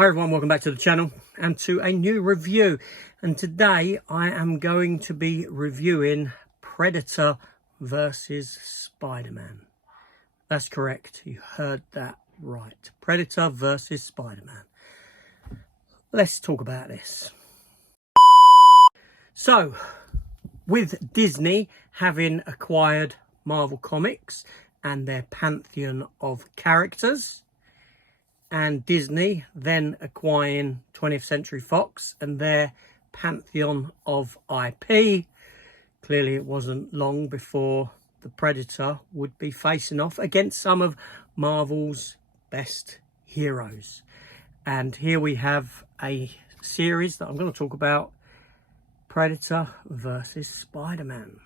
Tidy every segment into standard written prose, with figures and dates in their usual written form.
Hi everyone, welcome back to the channel and to a new review. And today I am going to be reviewing Predator versus Spider-Man. That's correct, you heard that right. Predator versus Spider-Man. Let's talk about this. So, with Disney having acquired Marvel Comics and their pantheon of characters, and Disney then acquiring 20th Century Fox and their pantheon of IP, clearly it wasn't long before the Predator would be facing off against some of Marvel's best heroes. And here we have a series that I'm going to talk about, Predator versus Spider-Man.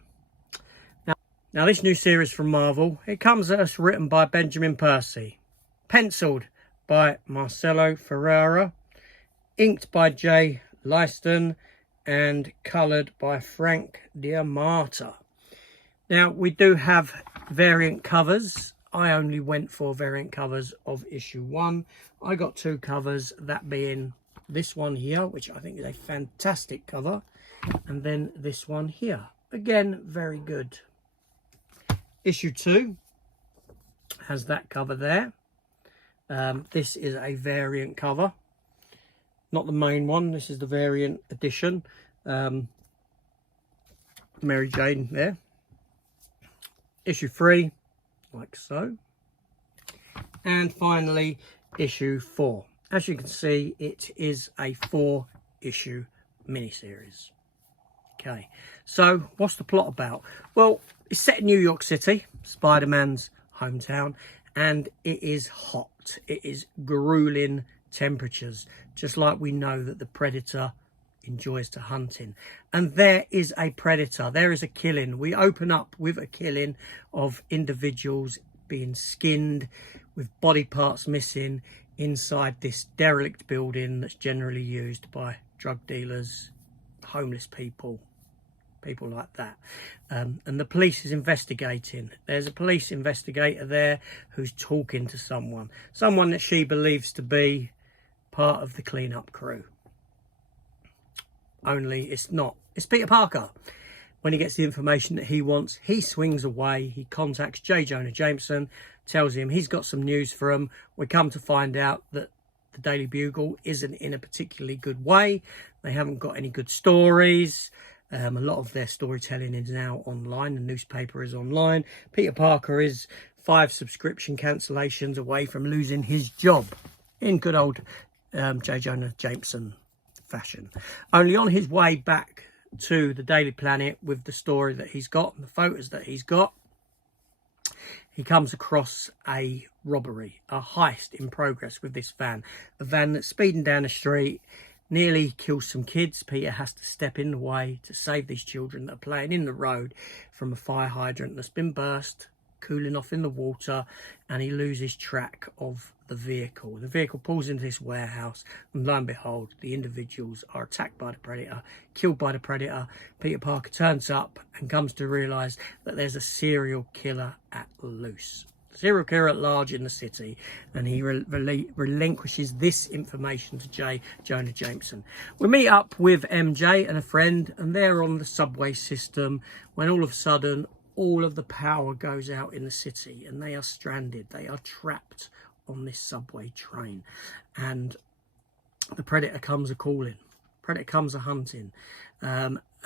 Now this new series from Marvel, it comes at us written by Benjamin Percy, penciled by Marcelo Ferreira, inked by Jay Leiston, and coloured by Frank Diamata. Now, we do have variant covers. I only went for variant covers of issue 1. I got 2 covers, that being this one here, which I think is a fantastic cover, and then this one here. Again, very good. Issue 2 has that cover there. This is a variant cover, not the main one. This is the variant edition. Mary Jane there. Issue 3, like so. And finally, issue 4. As you can see, it is a 4-issue miniseries. Okay, so what's the plot about? Well, it's set in New York City, Spider-Man's hometown, and it is hot. It is grueling temperatures, just like we know that the Predator enjoys to hunt in. And there is a Predator, there is a killing. We open up with a killing of individuals being skinned with body parts missing inside this derelict building that's generally used by drug dealers, homeless people like that. And the police is investigating. There's a police investigator there who's talking to someone that she believes to be part of the cleanup crew. Only it's not. It's Peter Parker. When he gets the information that he wants, he swings away. He contacts J. Jonah Jameson, tells him he's got some news for him. We come to find out that the Daily Bugle isn't in a particularly good way. They haven't got any good stories. A lot of their storytelling is now online. The newspaper is online. Peter Parker is 5 subscription cancellations away from losing his job in good old J. Jonah Jameson fashion. Only on his way back to the Daily Planet with the story that he's got and the photos that he's got, he comes across a robbery, a heist in progress with this van. A van that's speeding down the street, nearly kills some kids. Peter has to step in the way to save these children that are playing in the road from a fire hydrant that's been burst, cooling off in the water, and he loses track of the vehicle. The vehicle pulls into this warehouse, and lo and behold, the individuals are attacked by the Predator, killed by the Predator. Peter Parker turns up and comes to realise that there's a serial killer at loose. Serial killer at large in the city, and he relinquishes this information to J. Jonah Jameson. We meet up with MJ and a friend, and they're on the subway system when all of a sudden all of the power goes out in the city and they are stranded. They are trapped on this subway train, and the Predator comes a-calling. Predator comes a-hunting.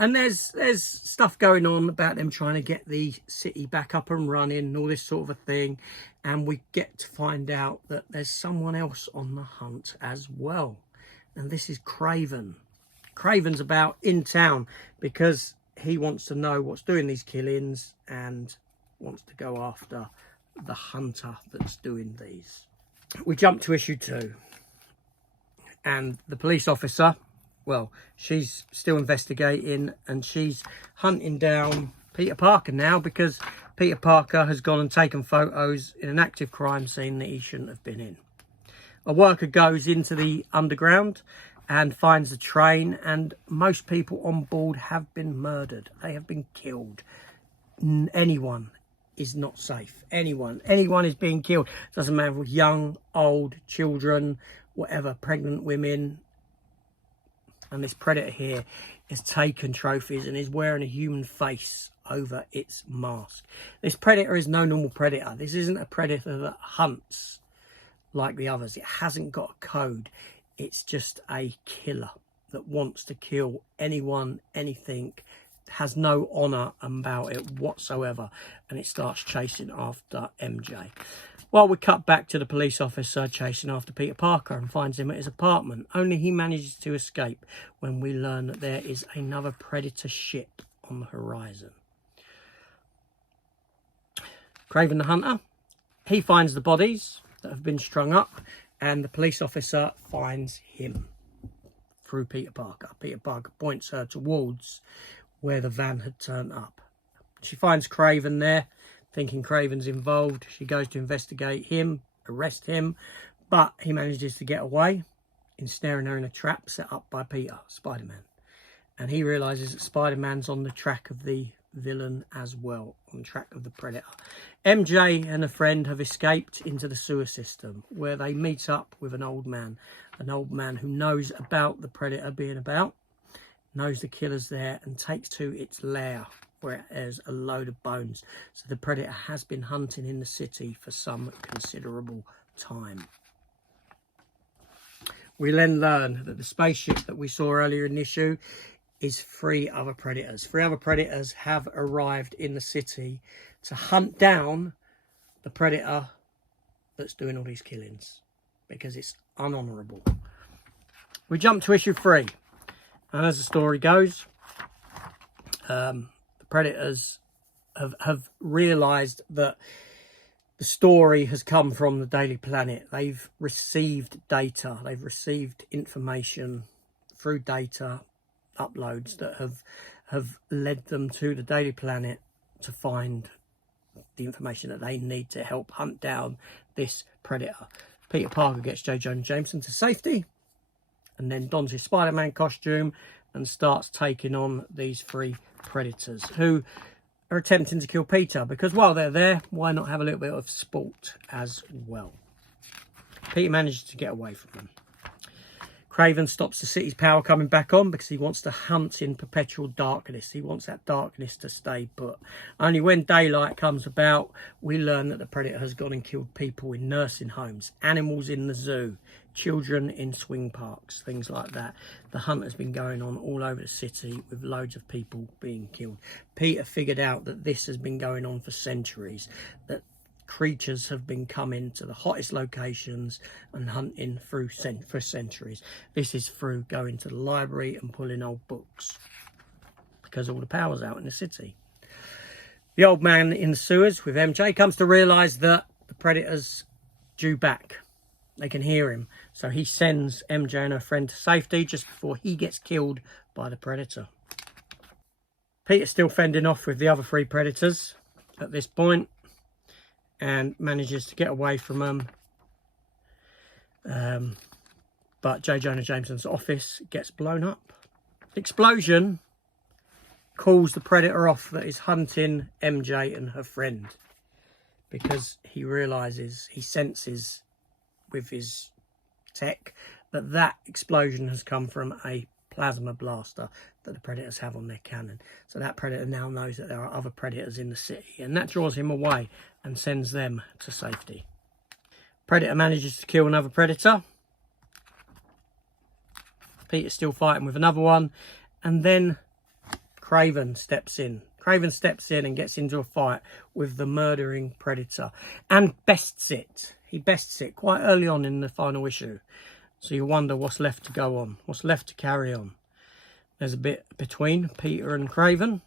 And there's stuff going on about them trying to get the city back up and running and all this sort of a thing. And we get to find out that there's someone else on the hunt as well. And this is Kraven. Kraven's about in town because he wants to know what's doing these killings and wants to go after the hunter that's doing these. We jump to issue 2. And the police officer, well, she's still investigating and she's hunting down Peter Parker now because Peter Parker has gone and taken photos in an active crime scene that he shouldn't have been in. A worker goes into the underground and finds the train, and most people on board have been murdered. They have been killed. Anyone is not safe. Anyone is being killed. Doesn't matter if young, old, children, whatever, pregnant women. And this predator here has taken trophies and is wearing a human face over its mask. This predator is no normal predator. This isn't a predator that hunts like the others. It hasn't got a code. It's just a killer that wants to kill anyone, anything, has no honour about it whatsoever, and it starts chasing after MJ. Well, we cut back to the police officer chasing after Peter Parker and finds him at his apartment. Only he manages to escape when we learn that there is another Predator ship on the horizon. Kraven the Hunter, he finds the bodies that have been strung up, and the police officer finds him through Peter Parker. Peter Parker points her towards where the van had turned up. She finds Kraven there, thinking Kraven's involved. She goes to investigate him, arrest him, but he manages to get away, ensnaring her in a trap set up by Peter, Spider-Man. And he realises that Spider-Man's on the track of the villain as well, on track of the Predator. MJ and a friend have escaped into the sewer system, where they meet up with an old man who knows about the Predator being about, knows the killer's there, and takes to its lair where it has a load of bones. So the Predator has been hunting in the city for some considerable time. We then learn that the spaceship that we saw earlier in the issue is 3 other Predators. 3 other Predators have arrived in the city to hunt down the Predator that's doing all these killings, because it's unhonourable. We jump to issue 3, and as the story goes, the Predators have realised that the story has come from the Daily Planet. They've received data, they've received information through data uploads that have led them to the Daily Planet to find the information that they need to help hunt down this Predator. Peter Parker gets J. Jonah Jameson to safety and then dons his Spider-Man costume and starts taking on these 3 Predators who are attempting to kill Peter, because while they're there, why not have a little bit of sport as well? Peter manages to get away from them. Kraven stops the city's power coming back on because he wants to hunt in perpetual darkness. He wants that darkness to stay put. Only when daylight comes about, we learn that the Predator has gone and killed people in nursing homes, animals in the zoo, children in swing parks, things like that. The hunt has been going on all over the city with loads of people being killed. Peter figured out that this has been going on for centuries, that creatures have been coming to the hottest locations and hunting for centuries. This is through going to the library and pulling old books, because all the power's out in the city. The old man in the sewers with MJ comes to realise that the Predator's due back. They can hear him, so he sends MJ and her friend to safety just before he gets killed by the Predator. Peter's still fending off with the other 3 Predators at this point, and manages to get away from them. But J. Jonah Jameson's office gets blown up. The explosion calls the Predator off that is hunting MJ and her friend, because he realises, he senses with his tech that that explosion has come from a plasma blaster that the Predators have on their cannon. So that Predator now knows that there are other Predators in the city, and that draws him away and sends them to safety. Predator manages to kill another Predator. Peter's still fighting with another one, and then Kraven steps in. Kraven steps in and gets into a fight with the murdering Predator and bests it. He bests it quite early on in the final issue. So you wonder what's left to go on, what's left to carry on. There's a bit between Peter and Kraven,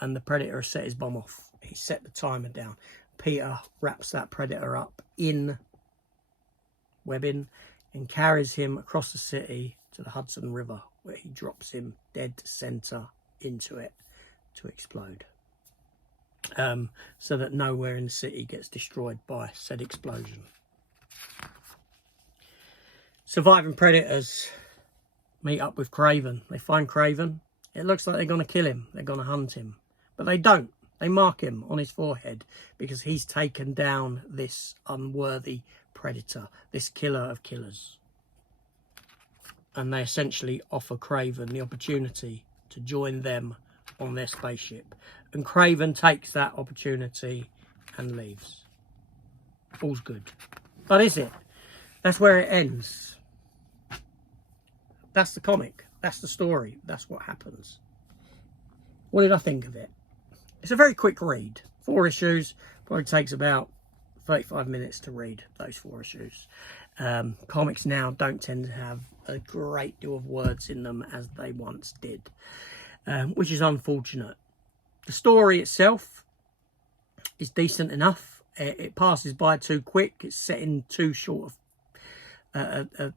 and the Predator has set his bomb off. He set the timer down. Peter wraps that Predator up in webbing and carries him across the city to the Hudson River, where he drops him dead centre into it to explode. So that nowhere in the city gets destroyed by said explosion. Surviving Predators meet up with Kraven. They find Kraven. It looks like they're going to kill him. They're going to hunt him. But they don't. They mark him on his forehead because he's taken down this unworthy Predator, this killer of killers. And they essentially offer Kraven the opportunity to join them on their spaceship. And Kraven takes that opportunity and leaves. All's good. But is it? That's where it ends. That's the comic. That's the story. That's what happens. What did I think of it? It's a very quick read. 4 issues. Probably takes about 35 minutes to read those 4 issues. Comics now don't tend to have a great deal of words in them as they once did, which is unfortunate. The story itself is decent enough. It passes by too quick. It's set in too short of a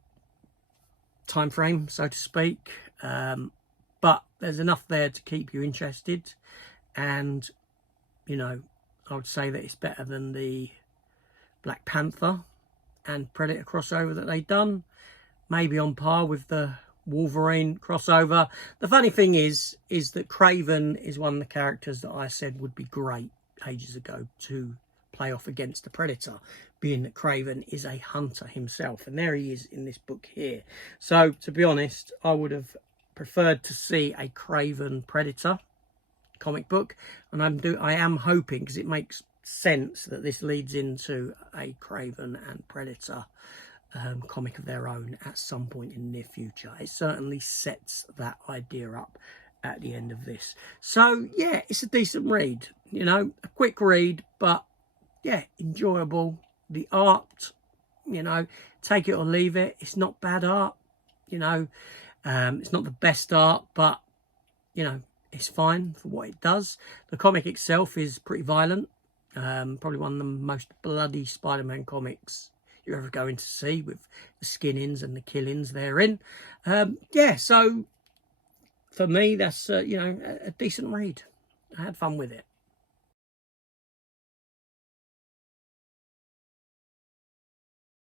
time frame, so to speak. But there's enough there to keep you interested. And, you know, I would say that it's better than the Black Panther and Predator crossover that they've done. Maybe on par with the Wolverine crossover. The funny thing is that Kraven is one of the characters that I said would be great ages ago to play off against the Predator, being that Kraven is a hunter himself, and there he is in this book here. So to be honest, I would have preferred to see a Kraven Predator comic book, and I am hoping, because it makes sense, that this leads into a Kraven and Predator comic of their own at some point in the near future. It certainly sets that idea up at the end of this. So yeah, it's a decent read, you know, a quick read, but yeah, enjoyable. The art, you know, take it or leave it. It's not bad art, you know. It's not the best art, but you know, it's fine for what it does. The comic itself is pretty violent. Probably one of the most bloody Spider-Man comics you're ever going to see, with the skin-ins and the killings therein. Yeah, so for me, that's, you know, a decent read. I had fun with it.